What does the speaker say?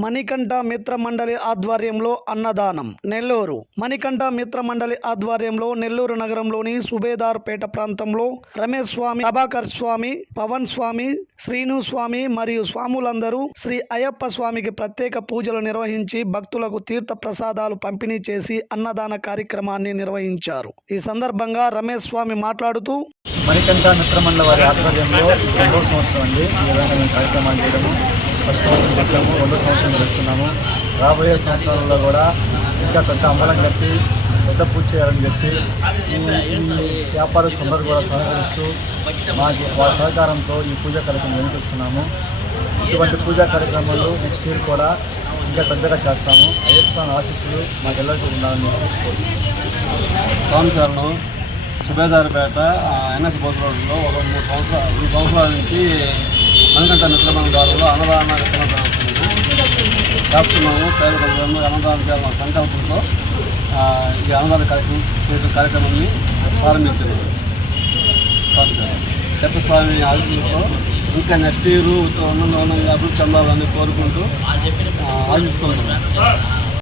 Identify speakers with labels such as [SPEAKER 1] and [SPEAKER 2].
[SPEAKER 1] మణికంఠ మిత్ర మండలి ఆధ్వర్యంలో అన్నదానం నెల్లూరు. మణికంఠ మిత్ర మండలి ఆధ్వర్యంలో నెల్లూరు నగరంలోని సుబేదార్ పేట ప్రాంతంలో రమేష్ స్వామి ప్రభాకర్ స్వామి పవన్ స్వామి శ్రీను స్వామి మరియు స్వాములందరూ శ్రీ అయ్యప్ప స్వామికి ప్రత్యేక పూజలు నిర్వహించి భక్తులకు తీర్థ ప్రసాదాలు పంపిణీ చేసి అన్నదాన కార్యక్రమాన్ని నిర్వహించారు. ఈ సందర్భంగా రమేష్ స్వామి మాట్లాడుతూ
[SPEAKER 2] మణికంఠ మిత్రమండల వారి ఆధ్వర్యంలో రెండో సంవత్సరం అండి ఈ విధంగా మేము కార్యక్రమాలు చేయడము. ఫస్ట్ సంవత్సరం చేస్తాము రెండో సంవత్సరం నడుస్తున్నాము రాబోయే సంవత్సరాల్లో కూడా ఇంకా పెద్ద అమ్మలం కట్టి పెద్ద పూజ చేయాలని చెప్పి ఈ వ్యాపారస్తులందరూ కూడా సహకరిస్తూ మాకు వారి సహకారంతో ఈ పూజా కార్యక్రమం నిర్వహిస్తున్నాము. ఇటువంటి పూజా కార్యక్రమాలు నెక్స్ట్ ఇయర్ కూడా ఇంకా పెద్దగా చేస్తాము. అయ్యప్ప స్వామి ఆశీస్సులు మాకెల్లరికీ ఉండాలని స్వామి
[SPEAKER 3] సార్ను సుబేదారిపేట ఎన్ఎస్ బోధ రోడ్లో ఒక మూడు సంవత్సరాలు మూడు సంవత్సరాల నుంచి మనకంట మిత్రమండ దారులో అన్నదాన విత్తనం చేస్తున్నాము పేద ప్రజలను అన్నదానం చేయాలన్న సంకల్పంతో ఈ అన్నదాన కార్యక్రమం చేసే కార్యక్రమాన్ని ప్రారంభించారు చెప్పస్వామి ఆలోచనతో ఇంకా నెక్స్ట్ ఇయర్ ఉన్నంగా అభివృద్ధి చెందాలని కోరుకుంటూ ఆ, ఆశిస్తున్నాము.